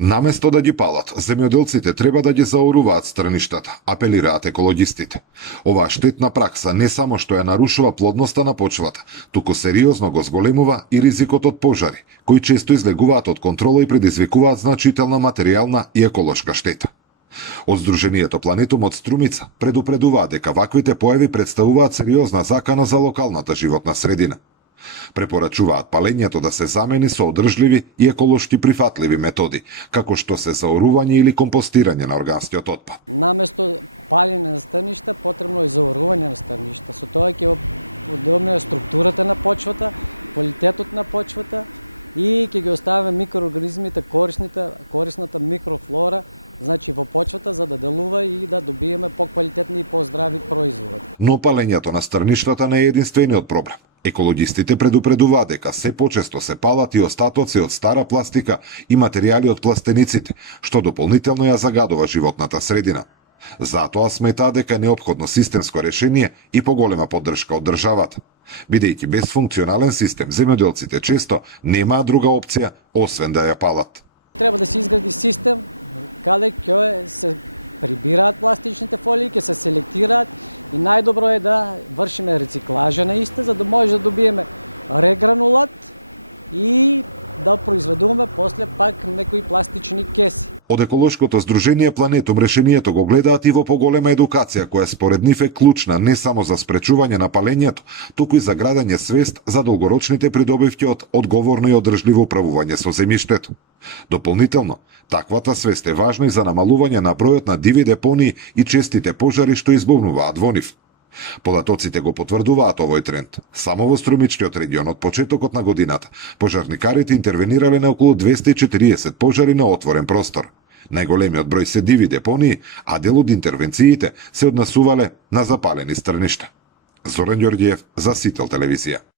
Наместо да ги палат, земјоделците треба да ги заоруваат страништата, апелираат екологистите. Оваа штетна пракса не само што ја нарушува плодноста на почвата, туку сериозно го зголемува и ризикот од пожари, кои често излегуваат од контрола и предизвикуваат значителна материјална и еколошка штета. Од Сдруженијето Планетум од Струмица предупредуваат дека ваквите појави представуваат сериозна закана за локалната животна средина. Препорачуваат палењето да се замени со одржливи и еколошки прифатливи методи, како што се заорување или компостирање на органскиот отпад. Но палењето на стрништата не е единствениот проблем. Екологистите предупредуваат дека се почесто се палат и остатоци од стара пластика и материјали од пластениците, што дополнително ја загадува животната средина. Затоа сметаат дека е неопходно системско решение и поголема поддршка од државата. Бидејќи без функционален систем, земјоделците често немаат друга опција освен да ја палат. Од еколошкото Сдружение Планетум решението го гледаат и во поголема едукација, која според нив е клучна не само за спречување на палењето, туку и за градење свест за долгорочните придобивки од одговорно и одржливо управување со земјиштето. Дополнително, таквата свест е важна и за намалување на бројот на диви депонии и честите пожари што избувнуваат во нив. Податоците го потврдуваат овој тренд. Само во Струмичкиот регион од почетокот на годината, пожарникарите интервенирале на околу 240 пожари на отворен простор. Најголемиот број се диви депонии, а дел од интервенциите се однесувале на запалени стрништа. Зоран Ѓорѓиев за Сител телевизија.